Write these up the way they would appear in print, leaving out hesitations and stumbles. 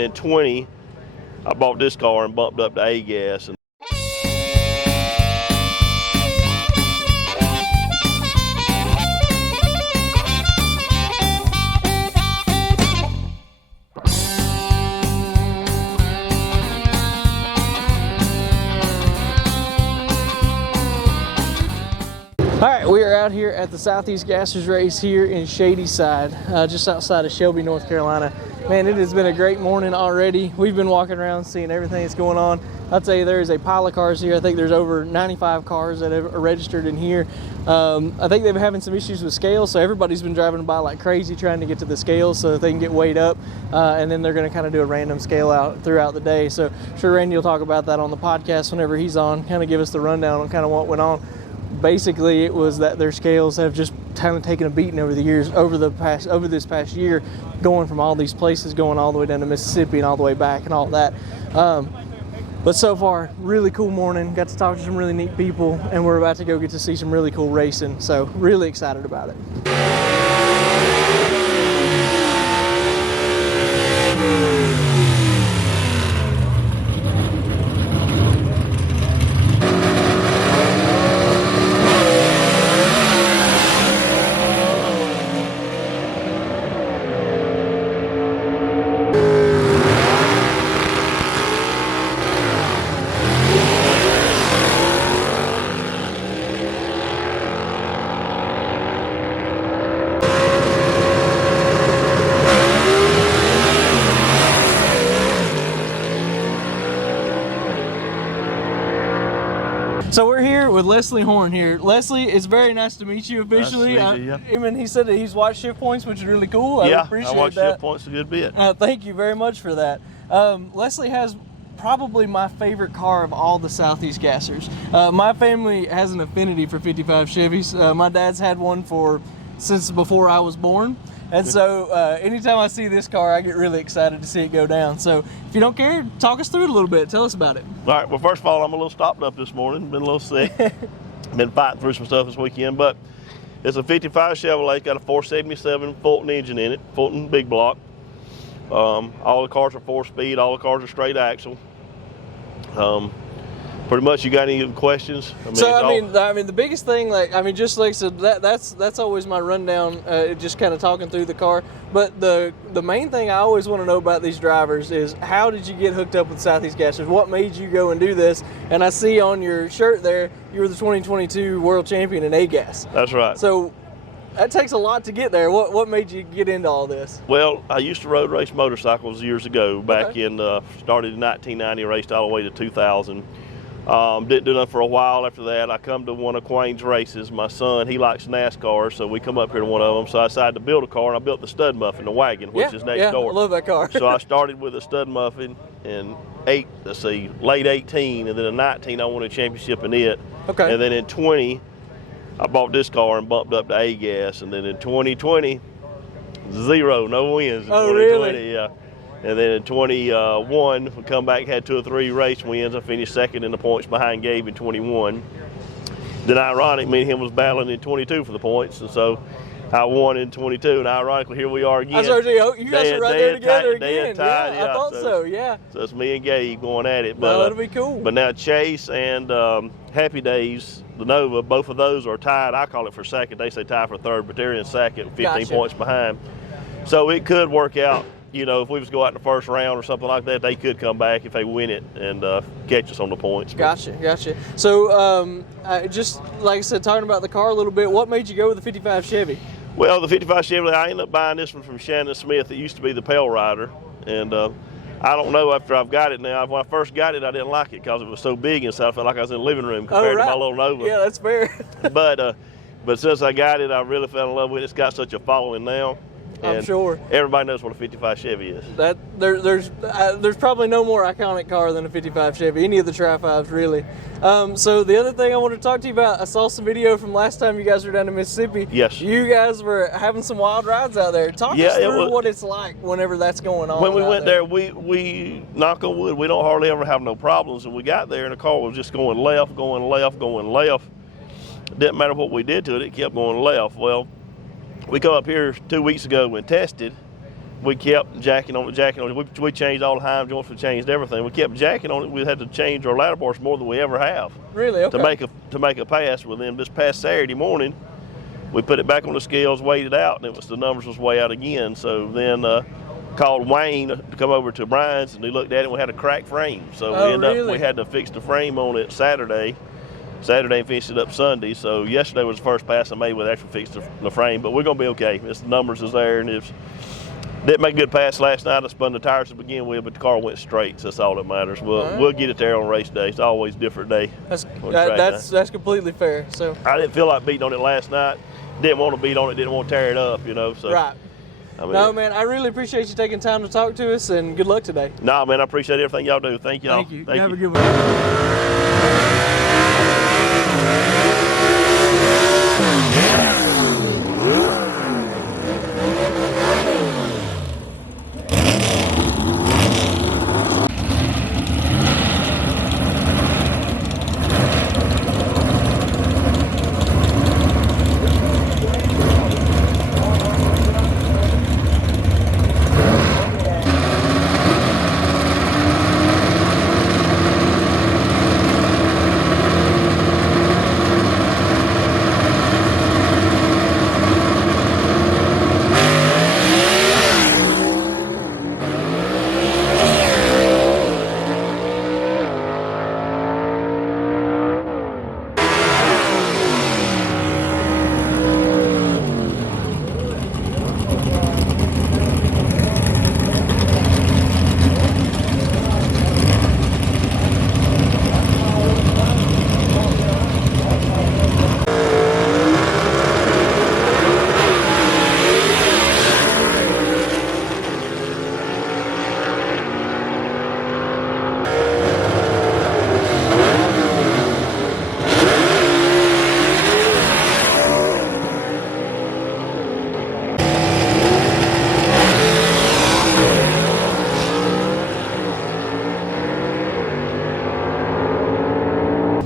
in 20, I bought this car and bumped up to A-gas. And all right, we are out here at the Southeast Gassers race here in Shadyside, just outside of Shelby, North Carolina. Man, it has been a great morning already. We've been walking around seeing everything that's going on. I'll tell you, there is a pile of cars here. I think there's over 95 cars that are registered in here. I think they've been having some issues with scales, so everybody's been driving by like crazy trying to get to the scales so that they can get weighed up, and then they're going to kind of do a random scale out throughout the day. So I'm sure Randy will talk about that on the podcast whenever he's on, kind of give us the rundown on kind of what went on. Basically, it was that their scales have just kind of taken a beating over the years, over this past year, going from all these places, going all the way down to Mississippi and all the way back and all that. But so far, really cool morning. Got to talk to some really neat people, and we're about to go get to see some really cool racing. So really excited about it. So we're here with Lesley Horn here. Lesley, it's very nice to meet you officially. Nice to meet you, Even he said that he's watched Shift Points, which is really cool. yeah, I appreciate I watched that. Shift Points a good bit. Thank you very much for that. Lesley has probably my favorite car of all the Southeast Gassers. My family has an affinity for 55 Chevys. My dad's had one since before I was born. And so anytime I see this car, I get really excited to see it go down. So if you don't care, talk us through it a little bit. Tell us about it. All right, well, first of all, I'm a little stopped up this morning. Been a little sick. Been fighting through some stuff this weekend, but it's a 55 Chevrolet. Got a 477 Fulton engine in it, Fulton big block. All the cars are 4-speed. All the cars are straight axle. Pretty much, you got any questions? I mean, the biggest thing, just like I said, that's always my rundown, just kind of talking through the car. But the main thing I always want to know about these drivers is, how did you get hooked up with Southeast Gassers? What made you go and do this? And I see on your shirt there, you were the 2022 world champion in A-Gas. That's right. So that takes a lot to get there. What made you get into all this? Well, I used to road race motorcycles years ago. Started in 1990, raced all the way to 2000. Didn't do nothing for a while after that. I come to one of Quain's races. My son, he likes NASCAR, so we come up here to one of them. So I decided to build a car, and I built the stud muffin, the wagon, which is next door. I love that car. So I started with a stud muffin in late 18, and then in 19 I won a championship in it. Okay. And then in 20, I bought this car and bumped up to A-gas, and then in 2020, zero, no wins in 2020. Really? Yeah. And then in 21, we come back, had 2 or 3 race wins. I finished second in the points behind Gabe in 21. Then ironic, me and him was battling in 22 for the points, and so I won in 22, and ironically, here we are again. I was you guys are right there together again. Tied, I thought so, yeah. So it's me and Gabe going at it. But that'll be cool. But now Chase and Happy Days, the Nova, both of those are tied. I call it for second. They say tied for third, but they're in second, 15 points behind. So it could work out. You know, if we was to go out in the first round or something like that, they could come back if they win it and catch us on the points. Gotcha. So, just like I said, talking about the car a little bit, what made you go with the 55 Chevy? Well, the 55 Chevrolet, I ended up buying this one from Shannon Smith. It used to be the Pale Rider, and I don't know after I've got it now. When I first got it, I didn't like it because it was so big inside. I felt like I was in the living room compared to my little Nova. Yeah, that's fair. But since I got it, I really fell in love with it. It's got such a following now. I'm sure everybody knows what a 55 Chevy is. There's probably no more iconic car than a 55 Chevy, any of the Tri-5s really. So the other thing I wanted to talk to you about, I saw some video from last time you guys were down in Mississippi. Yes. You guys were having some wild rides out there. Talk us through what it's like whenever that's going on. When we went there, we knock on wood, we don't hardly ever have no problems. And we got there and the car was just going left. Didn't matter what we did to it, it kept going left. Well, we come up here 2 weeks ago and tested, we kept jacking on it. We changed all the heim joints. We changed everything. We kept jacking on it. We had to change our ladder bars more than we ever have. Really? Okay. To make a pass. Well, then this past Saturday morning, we put it back on the scales, weighed it out, and the numbers was way out again. So then called Quain to come over to Brian's, and he looked at it, and we had a cracked frame. So we had to fix the frame on it Saturday and finished it up Sunday. So yesterday was the first pass I made with actually fixed the frame, but we're going to be okay. The numbers is there, and didn't make a good pass last night. I spun the tires to begin with, but the car went straight, so that's all that matters. We'll get it there on race day. It's always a different day. That's completely fair. So I didn't feel like beating on it last night. Didn't want to beat on it. Didn't want to tear it up, So right. No, man, I really appreciate you taking time to talk to us, and good luck today. No, man, I appreciate everything y'all do. Thank y'all. Thank you. Have a good one.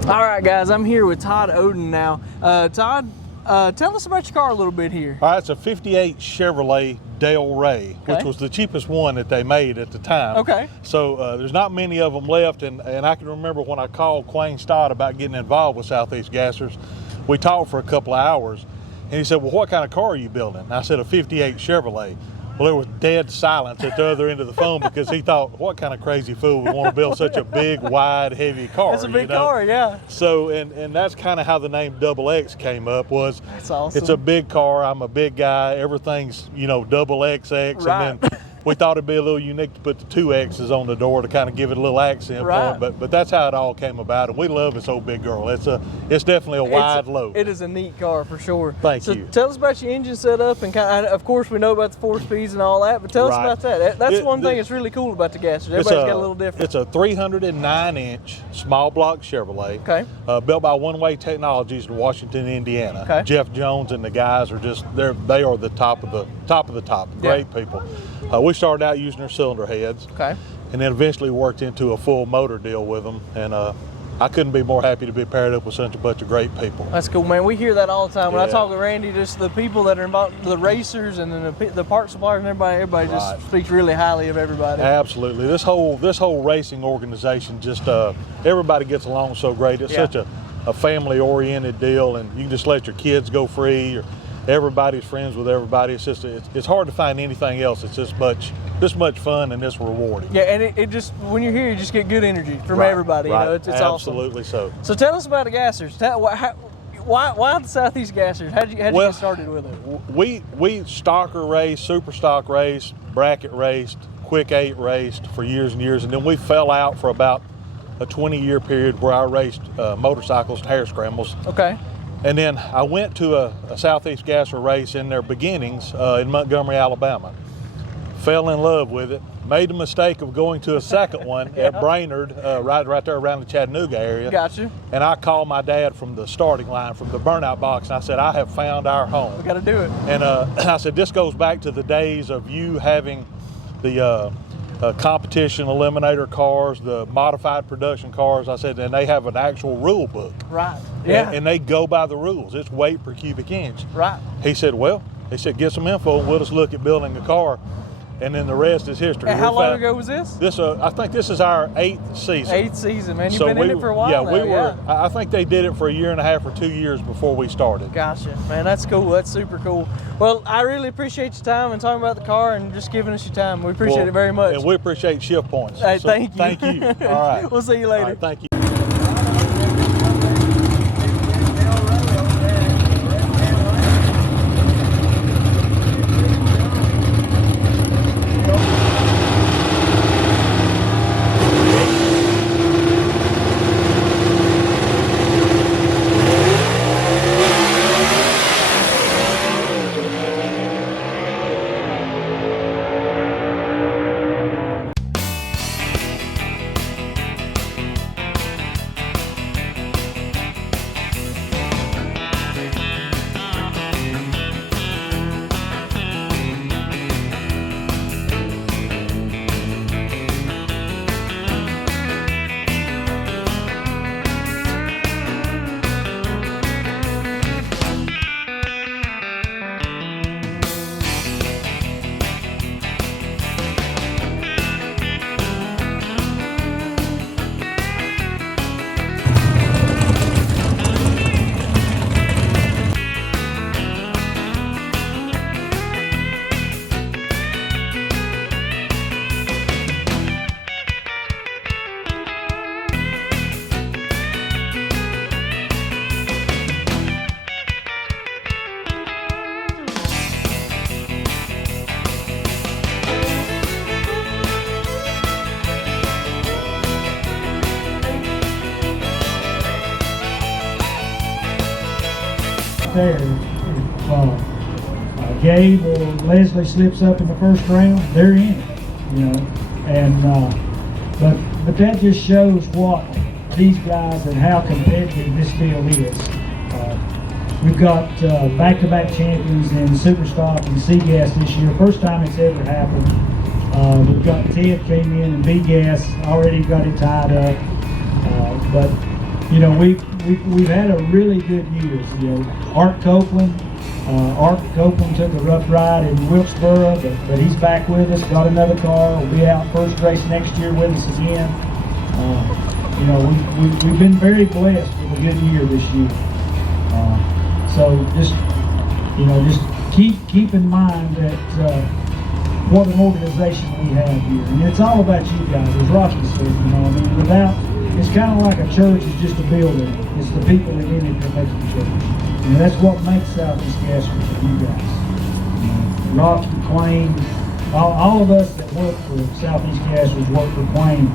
All right, guys, I'm here with Todd Odin now. Todd, tell us about your car a little bit here. All right, it's a 58 Chevrolet Del Rey, Okay. which was the cheapest one that they made at the time. Okay. So there's not many of them left, and I can remember when I called Quain about getting involved with Southeast Gassers, we talked for a couple of hours, and he said, well, what kind of car are you building? And I said, a 58 Chevrolet. Well, there was dead silence at the other end of the phone because he thought, what kind of crazy fool would want to build such a big, wide, heavy car? It's a big car, yeah. So, and that's kind of how the name Double X came up. That's awesome. It's a big car. I'm a big guy. Everything's, double XX. Right. And then we thought it'd be a little unique to put the two X's on the door to kind of give it a little accent Right. point. But that's how it all came about. And we love this old big girl. It's definitely a wide load. It is a neat car for sure. Thank so you. Tell us about your engine setup, and of course we know about the 4 speeds and all that, but tell us Right. about that. That's one thing that's really cool about the Gassers. Everybody's got a little different. It's a 309-inch small block Chevrolet. Okay. Built by One Way Technologies in Washington, Indiana. Okay. Jeff Jones and the guys are they are the top of the top. Great people. We started out using their cylinder heads. Okay. And then eventually worked into a full motor deal with them. And I couldn't be more happy to be paired up with such a bunch of great people. That's cool, man. We hear that all the time. When I Yeah. talk to Randy, just the people that are involved, the racers and then the part suppliers and everybody just Right. speaks really highly of everybody. Absolutely. This whole racing organization, just everybody gets along so great. It's Yeah. such a family-oriented deal, and you can just let your kids go free. Or everybody's friends with everybody. It's just it's hard to find anything else. It's this much fun and this rewarding. Yeah, and it just, when you're here, you just get good energy from Right, everybody. right. You know, it's awesome. Absolutely so. So tell us about the Gassers. Why the Southeast Gassers? How'd you get started with it? We stocker raced, super stock raced, bracket raced, quick 8 raced for years and years, and then we fell out for about a 20-year period where I raced motorcycles, hare scrambles. Okay. And then I went to a Southeast Gasser race in their beginnings in Montgomery, Alabama. Fell in love with it. Made the mistake of going to a second one Yeah. at Brainerd, right there around the Chattanooga area. Gotcha. And I called my dad from the starting line, from the burnout box, and I said, I have found our home. We got to do it. And I said, this goes back to the days of you having the competition eliminator cars, the modified production cars. I said, and they have an actual rule book. Right. Yeah. And they go by the rules. It's weight per cubic inch. Right. He said, get some info and we'll just look at building a car. and then the rest is history. And how long ago was this? This, I think this is our 8th season. 8th season, man. You've been in it for a while yeah, now. we were. I think they did it for 1.5 or 2 years before we started. Gotcha, man. That's cool. That's super cool. Well, I really appreciate your time and talking about the car and just giving us your time. We appreciate it very much. And we appreciate shift points. Hey, So, thank you. Thank you. All right. We'll see you later. All right, thank you. There, if Gabe or Lesley slips up in the first round, they're in it, you know. And but that just shows what these guys and how competitive this field is. We've got back-to-back champions in Superstock and C-Gas this year. First time it's ever happened. We've got Ted came in and B-Gas already got it tied up. But you know, we've had a really good years. You know, Art Copeland took a rough ride in Wilkesboro, but he's back with us. Got another car. Will be out first race next year with us again. You know, we've been very blessed with a good year this year. So just keep in mind that what an organization we have here, and it's all about you guys. As Rocky said, you know, I mean, it's kind of like a church is just a building. It's the people that in it that make the church. And that's what makes Southeast Gassers for you guys. You know, Rocky, Quain, all of us that work for Southeast Gassers work for Quain.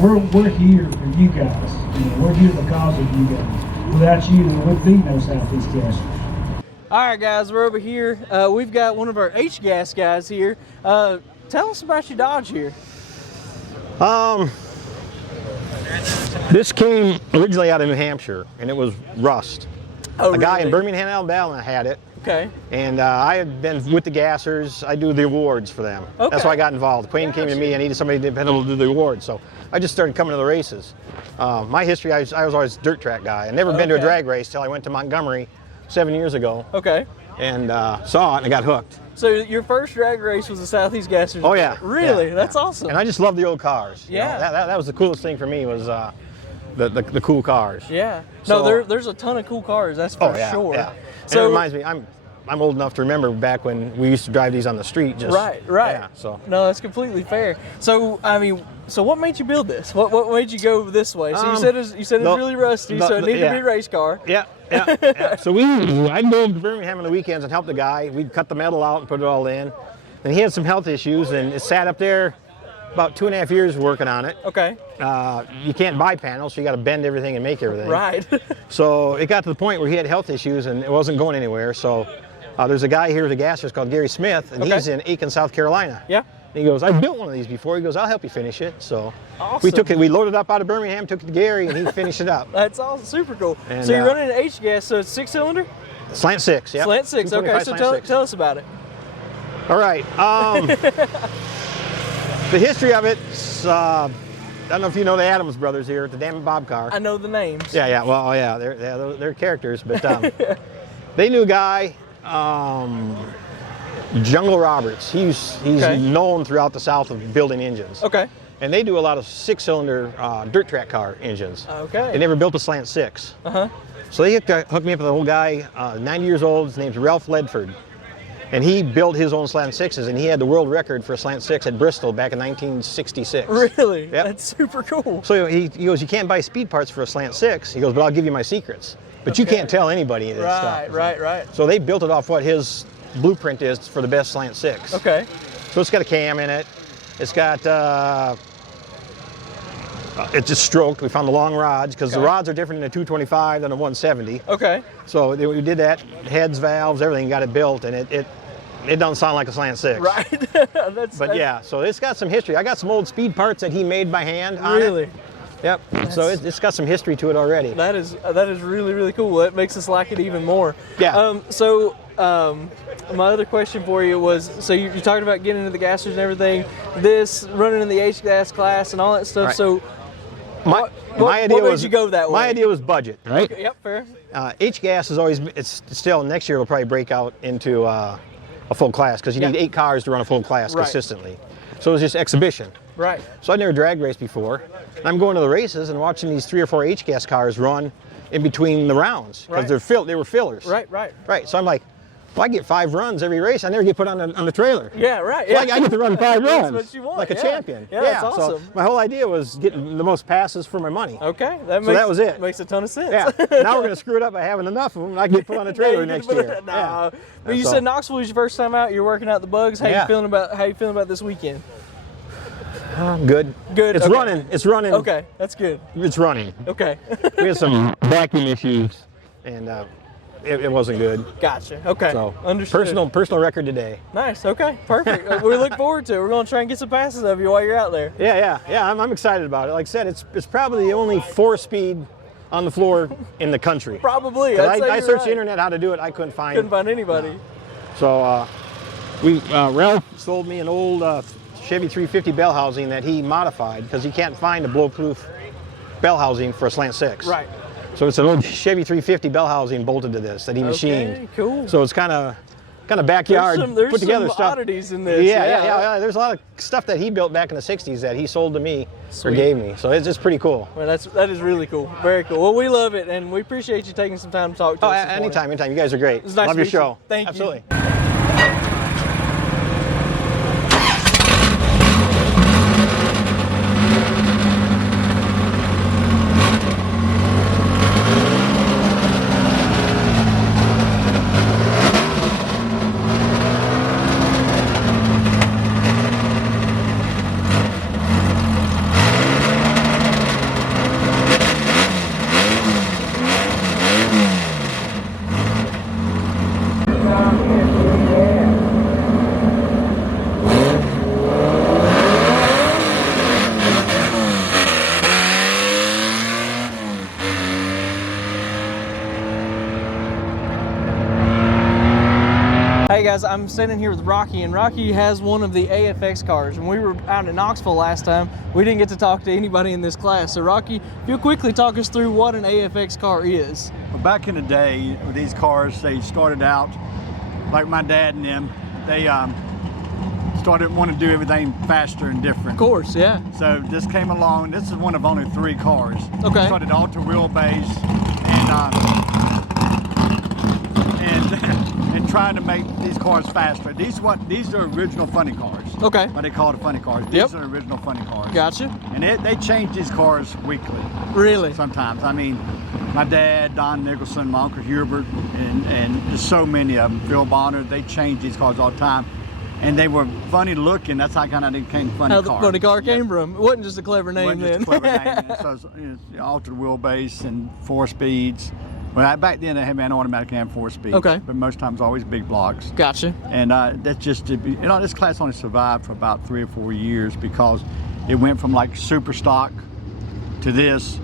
We're here for you guys. You know, we're here because of you guys. Without you, there would be no Southeast Gassers. All right, guys, we're over here. We've got one of our H-Gas guys here. Tell us about your Dodge here. This came originally out of New Hampshire, and it was rust. Oh, a guy really? in Birmingham, Alabama had it. Okay. And I had been with the Gassers. I do the awards for them. Okay. That's why I got involved. Quain came to me, I needed somebody dependable to do the awards. So I just started coming to the races. My history, I was always a dirt track guy. I'd never been to a drag race till I went to Montgomery 7 years ago. Okay. And saw it and I got hooked. So your first drag race was the Southeast Gassers? Oh yeah. Really? Yeah, That's yeah. awesome. And I just love the old cars. You Yeah. know, that was the coolest thing for me was the cool cars. Yeah. So, No, there's a ton of cool cars, that's for sure. Yeah. So and it reminds me, I'm old enough to remember back when we used to drive these on the street. Just, right. Yeah, so. No, that's completely fair. So I mean, so what made you build this? What made you go this way? So you said it was really rusty, so it needed to be a race car. Yeah. So I'd go to Birmingham on the weekends and help the guy. We'd cut the metal out and put it all in. And he had some health issues, and it sat up there about 2.5 years working on it. Okay. You can't buy panels, so you got to bend everything and make everything. Right. So it got to the point where he had health issues and it wasn't going anywhere. So there's a guy here at the Gassers called Gary Smith, and he's in Aiken, South Carolina. Yeah. And he goes, I built one of these before. He goes, I'll help you finish it. So Awesome. we loaded it up out of Birmingham, took it to Gary, and he finished it up. That's awesome. Super cool. And, so you're running an H-Gas, so it's 6-cylinder? Slant 6, yeah. Slant 6. Okay. So tell us about it. All right. The history of it, I don't know if you know the Adams brothers here at the Damn Bob car. I know the names. Yeah. Well, yeah, they're characters, but they knew a guy. Jungle Roberts. He's known throughout the South of building engines. Okay. And they do a lot of 6-cylinder dirt track car engines. Okay. They never built a slant 6. Uh-huh. So they hooked me up with an old guy, 90 years old. His name's Ralph Ledford. And he built his own slant 6s, and he had the world record for a slant 6 at Bristol back in 1966. Really? Yep. That's super cool. So he goes, you can't buy speed parts for a slant 6. He goes, but I'll give you my secrets. But you can't tell anybody this stuff. Right. So they built it off what his blueprint is for the best slant 6. Okay. So it's got a cam in it. It's got, it's just stroked. We found the long rods, because the rods are different in a 225 than a 170. Okay. So we did that, heads, valves, everything, got it built, and it doesn't sound like a slant 6. Right. But yeah, so it's got some history. I got some old speed parts that he made by hand on it. Really? Yep. So it's got some history to it already. That is really, really cool. That makes us like it even more. Yeah. My other question for you was, so you're talking about getting into the gassers and everything, this running in the H-gas class and all that stuff. Right. So my idea what made was you go that way? My idea was budget, right? Okay, yep, fair. H-gas is always, it's still, next year it'll probably break out into a full class, because you need 8 cars to run a full class consistently. So it's just exhibition. Right. So I'd never drag raced before. And I'm going to the races and watching these 3 or 4 H-gas cars run in between the rounds, because they were fillers. Right. So I'm like, well, I get 5 runs every race. I never get put on the trailer. Yeah, right. So I get to run 5 runs. That's what you want. Like a champion. Yeah, that's awesome. So my whole idea was getting the most passes for my money. Okay. That was it. Makes a ton of sense. Yeah. Now we're going to screw it up by having enough of them, and I get put on a trailer next year. Nah. But you said Knoxville was your first time out. You're working out the bugs. How you feeling about this weekend? Good. It's okay. running. It's running. Okay, that's good. It's running. Okay. We had some vacuum issues, and it wasn't good. Gotcha. Okay. So understood. personal record today. Nice. Okay. Perfect. We look forward to it. We're going to try and get some passes of you while you're out there. Yeah. I'm excited about it. Like I said, it's probably the only 4-speed on the floor in the country. Probably. I searched the internet how to do it. I couldn't find anybody. No. So Ralph sold me an old Chevy 350 bell housing that he modified, because he can't find a blow-proof bell housing for a slant 6. Right. So it's an old Chevy 350 bell housing bolted to this that he machined. Okay, cool. So it's kind of backyard there's put together some stuff. oddities in this. Yeah. There's a lot of stuff that he built back in the 60s that he sold to me or gave me. So it's just pretty cool. Well, that is really cool. Very cool. Well, we love it, and we appreciate you taking some time to talk to us. Anytime. You guys are great. It's nice Love to your meet you. show. Thank you. Absolutely. Hey guys, I'm standing here with Rocky, and Rocky has one of the AFX cars. When we were out in Knoxville last time, we didn't get to talk to anybody in this class. So Rocky, if you'll quickly talk us through what an AFX car is. Well, back in the day, with these cars, they started out like my dad and them. They started wanting to do everything faster and different. Of course, yeah. So this came along. This is one of only 3 cars. Okay. Started alter wheelbase and trying to make these cars faster. These are original funny cars. Okay. What they call the funny cars. These are original funny cars. Gotcha. And they change these cars weekly. Really? Sometimes. I mean, my dad, Don Nicholson, my Uncle Hubert, and just so many of them, Phil Bonner, they change these cars all the time. And they were funny looking. That's how kind of they became funny cars. How the funny car came from. It wasn't just a clever name then. It wasn't just a clever name. So it's altered wheelbase and 4 speeds. Well, back then they had an automatic and 4 speeds. Okay. But most times always big blocks. Gotcha. And that's just to be, this class only survived for about 3 or 4 years because it went from like super stock to this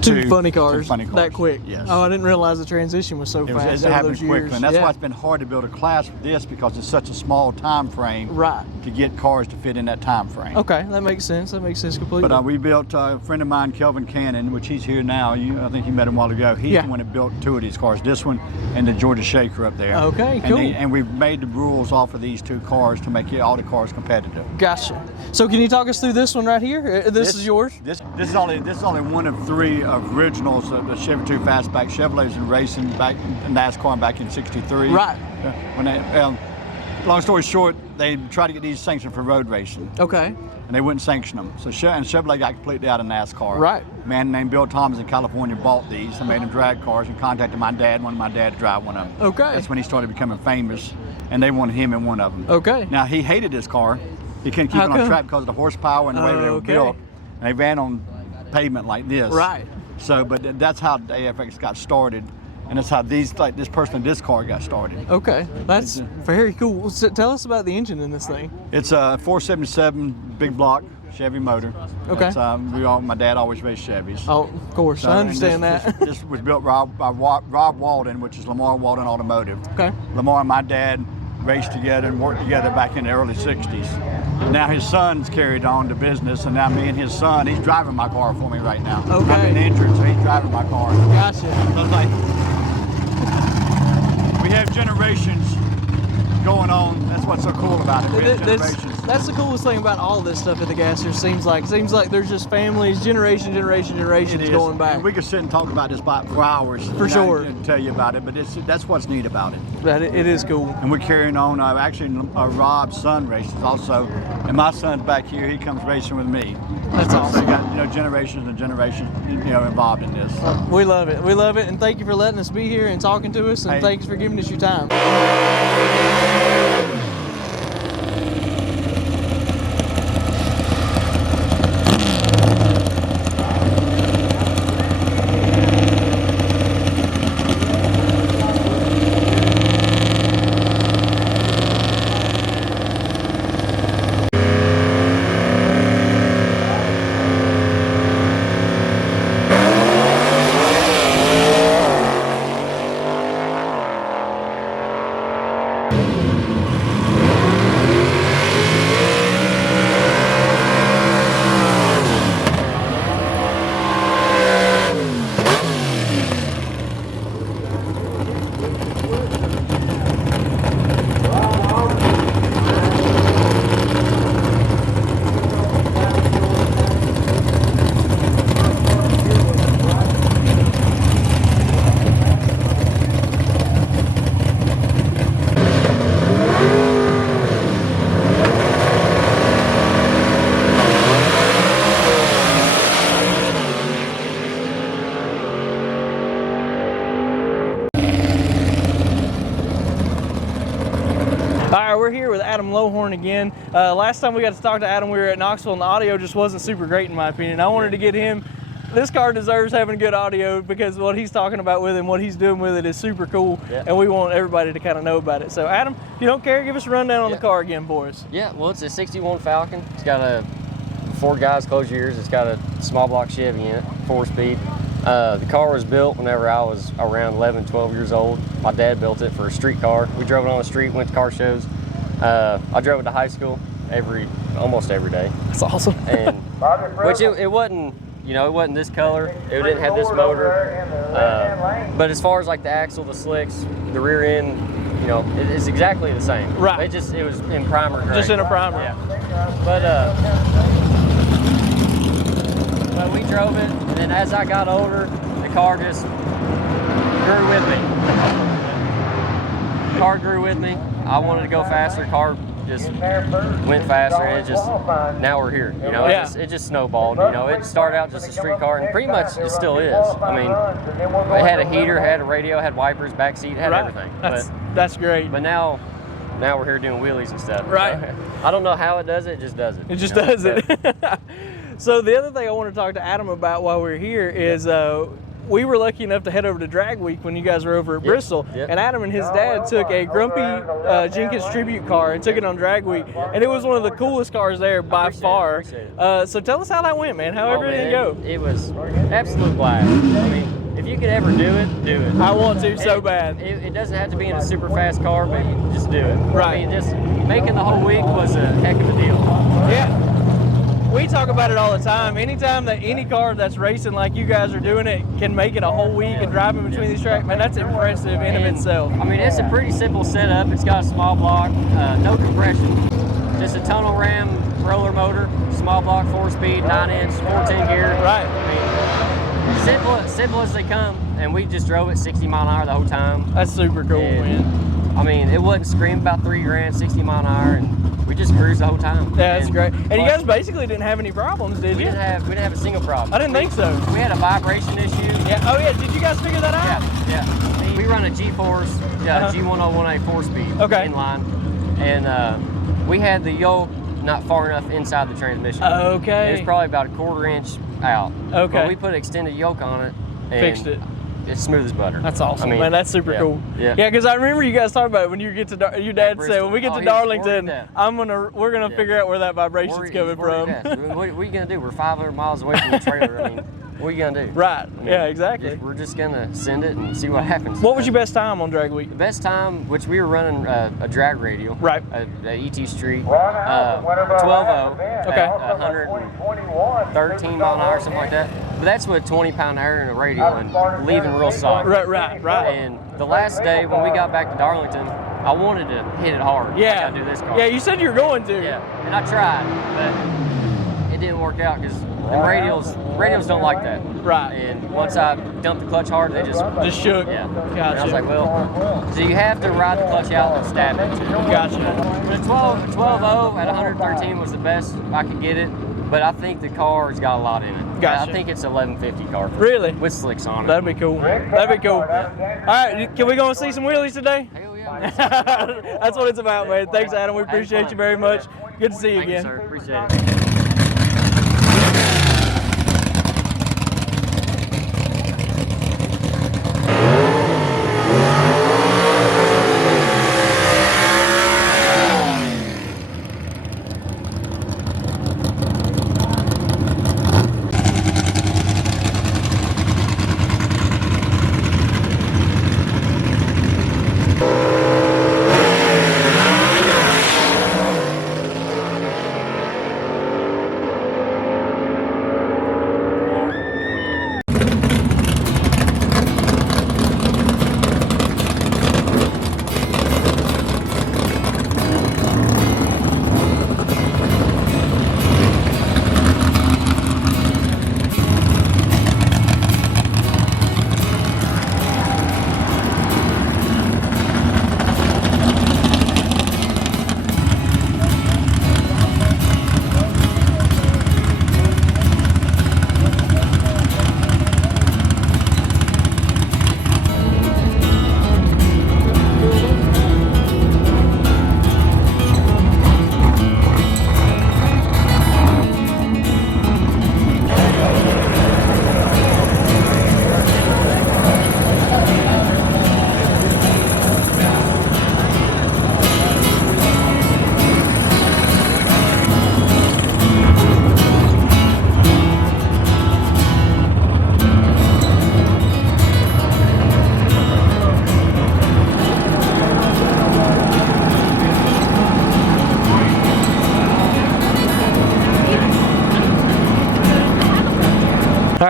Two funny cars funny cars that quick. Yes. Oh, I didn't realize the transition was so fast. It over happened those quickly, years. and that's Yeah. why it's been hard to build a class with this, because it's such a small time frame. Right. To get cars to fit in that time frame. Okay, that makes sense. That makes sense completely. But we built a friend of mine, Kelvin Cannon, which he's here now. I think you met him a while ago. He's the one that built two of these cars, this one and the Georgia Shaker up there. Okay, cool. And we've made the rules off of these two cars to make all the cars competitive. Gotcha. So can you talk us through this one right here? This is yours? This is only one of three originals of the Chevy 2 Fastback. Chevrolets and racing back in NASCAR back in '63. Right. When they, long story short, they tried to get these sanctioned for road racing. Okay. And they wouldn't sanction them. So Chevrolet got completely out of NASCAR. Right. A man named Bill Thomas in California bought these and made them drag cars and contacted my dad, wanted my dad to drive one of them. Okay. That's when he started becoming famous, and they wanted him in one of them. Okay. Now, he hated this car. He couldn't keep it on track because of the horsepower and the way they were built. And they ran on pavement like this. Right. So, but that's how the AFX got started. And that's how this person in this car got started. Okay, that's very cool. So tell us about the engine in this thing. It's a 477 big block Chevy motor. Okay. My dad always raced Chevys. Oh, of course, I understand that. This was built by Rob Walden, which is Lamar Walden Automotive. Okay. Lamar and my dad raced together and worked together back in the early 60s. Now his son's carried on the business, and now me and his son, he's driving my car for me right now. Okay. I've been injured, so he's driving my car. Gotcha. So it's like, we have generations going on. That's what's so cool about it. We have generations. That's the coolest thing about all this stuff at the Gassers. Seems like there's just families, generations going back. And we could sit and talk about this for hours. For sure. And tell you about it, but that's what's neat about it. That it is cool. And we're carrying on. Actually, Rob's son races also, and my son's back here. He comes racing with me. That's awesome. So you got generations and generations involved in this. We love it. We love it, and thank you for letting us be here and talking to us, and thanks for giving us your time. We're here with Adam Lohorn again. Last time we got to talk to Adam, we were at Knoxville, and the audio just wasn't super great in my opinion. I wanted to get him. This car deserves having good audio because what he's talking about with it and what he's doing with it is super cool, and we want everybody to kind of know about it. So Adam, if you don't care, give us a rundown on the car again for us. Yeah, well, it's a 61 Falcon. It's got a 4 guys, close your ears. It's got a small block Chevy in it, 4-speed. The car was built whenever I was around 11, 12 years old. My dad built it for a street car. We drove it on the street, went to car shows. I drove it to high school almost every day. That's awesome. And which it wasn't, it wasn't this color. It didn't have this motor. But as far as like the axle, the slicks, the rear end, it's exactly the same. Right. It was in primer gray. Just in a primer. Yeah. But we drove it, and then as I got older, the car just grew with me. The car grew with me. I wanted to go faster. The car just went faster, and now we're here. It just snowballed. It started out just a street car, and pretty much it still is. I mean, it had a heater, had a radio, had wipers, back seat, had everything. That's great. But now we're here doing wheelies and stuff. Right. I don't know how it does it. It just does it. It just does it. So the other thing I want to talk to Adam about while we're here is we were lucky enough to head over to Drag Week when you guys were over at Bristol, and Adam and his dad took a Grumpy Jenkins tribute car and took it on Drag Week, and it was one of the coolest cars there by far. So tell us how that went, man. How everything go? It was absolute blast. I mean, if you could ever do it, do it. I want to so bad. It doesn't have to be in a super fast car, but you just do it. Right. I mean, just making the whole week was a heck of a deal. Yeah. We talk about it all the time. Anytime that any car that's racing like you guys are doing it can make it a whole week and driving between these tracks, man, that's impressive in of itself. I mean, it's a pretty simple setup. It's got a small block, no compression, just a tunnel ram roller motor, small block, 4-speed, 9-inch, 14 gear. Right. I mean, simple as they come, and we just drove it 60 mile an hour the whole time. That's super cool, man. I mean, it wasn't screaming about 3 grand, 60 mile an hour, and we just cruised the whole time. Yeah, that's great. And you guys basically didn't have any problems, did you? We didn't have a single problem. I didn't think so. We had a vibration issue. Yeah. Oh yeah. Did you guys figure that out? Yeah. We run a G-Force, G1018 4-speed inline, and we had the yoke not far enough inside the transmission. Okay. It was probably about a 1/4 inch out. Okay. But we put an extended yoke on it and fixed it. It's smooth as butter. That's awesome, man. That's super cool. Yeah. Yeah, because I remember you guys talking about it when you get to your dad said when we get to Darlington, we're gonna figure out where that vibration's coming from. What are you gonna do? We're 500 miles away from the trailer. I mean, what are you gonna do? Right. I mean, yeah, exactly. We're just gonna send it and see what happens. What was your best time on Drag Week? The best time, which we were running a drag radial. Right. ET Street. 12.0. Okay. 113 mile an hour, something like that. But that's with 20-pound air in a radial and leaving real soft. Right. And the last day when we got back to Darlington, I wanted to hit it hard. Yeah. Like I do this car. Yeah, you said you were going to. Yeah. And I tried, but it didn't work out because the radials don't like that. Right. And once I dumped the clutch hard, they just shook. Yeah. Gotcha. And I was like, well, so you have to ride the clutch out and stab it too. Gotcha. The 12.0 at 113 was the best I could get it, but I think the car's got a lot in it. Gotcha. I think it's 1150 car. Really? With slicks on it. That'd be cool. That'd be cool. All right, can we go and see some wheelies today? Hell yeah. That's what it's about, man. Thanks, Adam. We appreciate you very much. Good to see you again. Thank you, sir. Appreciate it.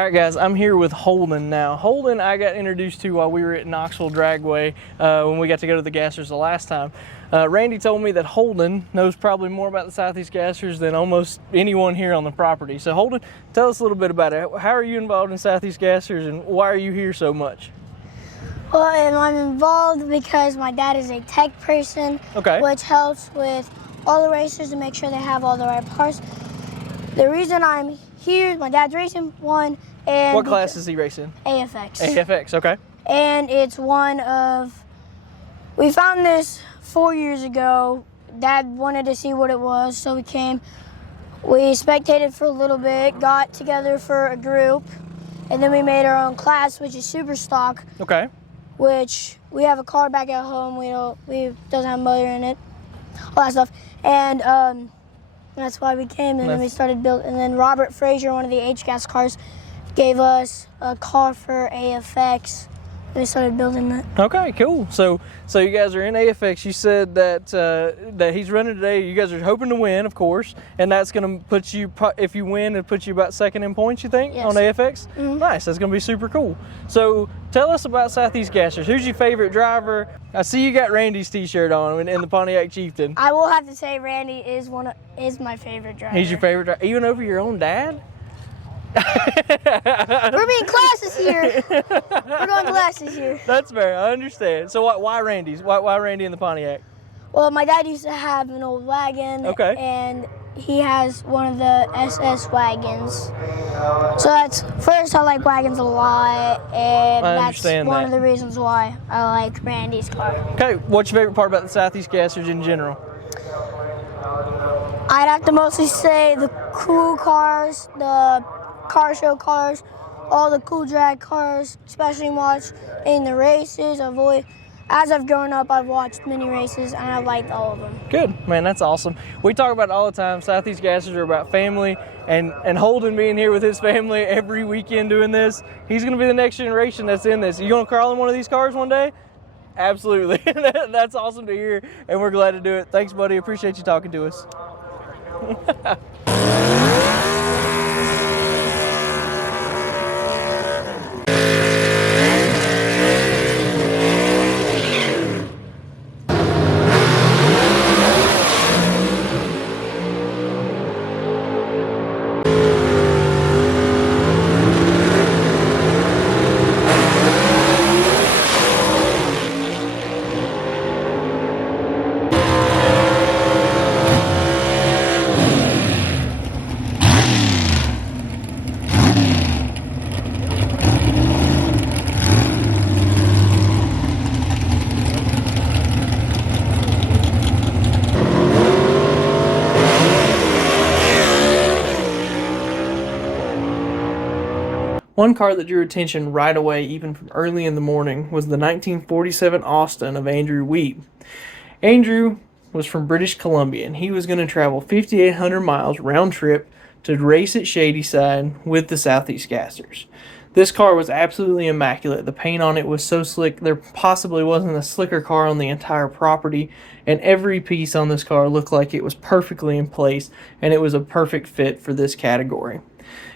right, guys, I'm here with Holden now. Holden, I got introduced to while we were at Knoxville Dragway when we got to go to the gassers the last time. Randy told me that Holden knows probably more about the Southeast Gassers than almost anyone here on the property. So Holden, tell us a little bit about it. How are you involved in Southeast Gassers and why are you here so much? Well, and I'm involved because my dad is a tech person, which helps with all the racers to make sure they have all the right parts. The reason I'm here, my dad's racing one, and what class is he racing? AFX. AFX, okay. And it's one of, we found this 4 years ago. Dad wanted to see what it was, so we came. We spectated for a little bit, got together for a group, And then we made our own class, which is super stock. Okay. Which we have a car back at home. We doesn't have a motor in it, all that stuff. And that's why we came. And then we started building. And then Robert Frazier, one of the H-Gas cars, gave us a car for AFX. And we started building that. Okay, cool. So you guys are in AFX. You said that that he's running today. You guys are hoping to win, of course, and that's going to put you, if you win, it puts you about second in points, you think, on AFX? Mm-hmm. Nice. That's going to be super cool. So tell us about Southeast Gassers. Who's your favorite driver? I see you got Randy's T-shirt on in the Pontiac Chieftain. I will have to say Randy is my favorite driver. He's your favorite driver, even over your own dad? We're being classes here. We're going classes here. That's fair. I understand. So why Randy's? Why Randy in the Pontiac? Well, my dad used to have an old wagon. Okay. And he has one of the SS wagons. So that's first I like wagons a lot, and that's one of the reasons why I like Randy's car. Okay. What's your favorite part about the Southeast Gassers in general? I'd have to mostly say the cool cars, the car show cars, all the cool drag cars, especially watching the races. As I've grown up, I've watched many races and I've liked all of them. Good, man, that's awesome. We talk about it all the time. Southeast Gassers are about family, and Holden being here with his family every weekend doing this, he's gonna be the next generation that's in this. You gonna crawl in one of these cars one day? Absolutely. That's awesome to hear, and we're glad to do it. Thanks, buddy. Appreciate you talking to us. One car that drew attention right away, even from early in the morning, was the 1947 Austin of Andrew Wheat. Andrew was from British Columbia, and he was going to travel 5,800 miles round trip to race at Shadyside with the Southeast Gassers. This car was absolutely immaculate. The paint on it was so slick, there possibly wasn't a slicker car on the entire property, and every piece on this car looked like it was perfectly in place, and it was a perfect fit for this category.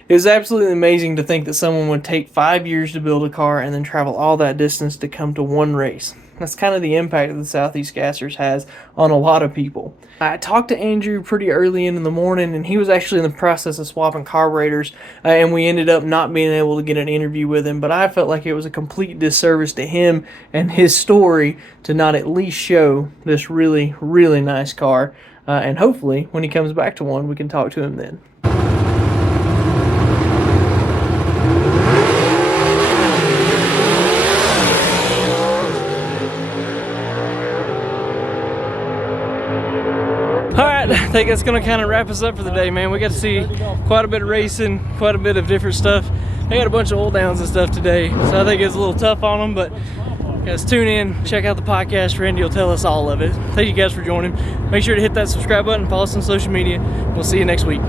It was absolutely amazing to think that someone would take 5 years to build a car and then travel all that distance to come to one race. That's kind of the impact that the Southeast Gassers has on a lot of people. I talked to Andrew pretty early in the morning, and he was actually in the process of swapping carburetors, and we ended up not being able to get an interview with him, but I felt like it was a complete disservice to him and his story to not at least show this really, really nice car, and hopefully when he comes back to one, we can talk to him then. I think that's going to kind of wrap us up for the day, man. We got to see quite a bit of racing, quite a bit of different stuff. They got a bunch of old downs and stuff today, so I think it's a little tough on them, but guys, tune in, check out the podcast. Randy will tell us all of it. Thank you guys for joining. Make sure to hit that subscribe button, follow us on social media. We'll see you next week.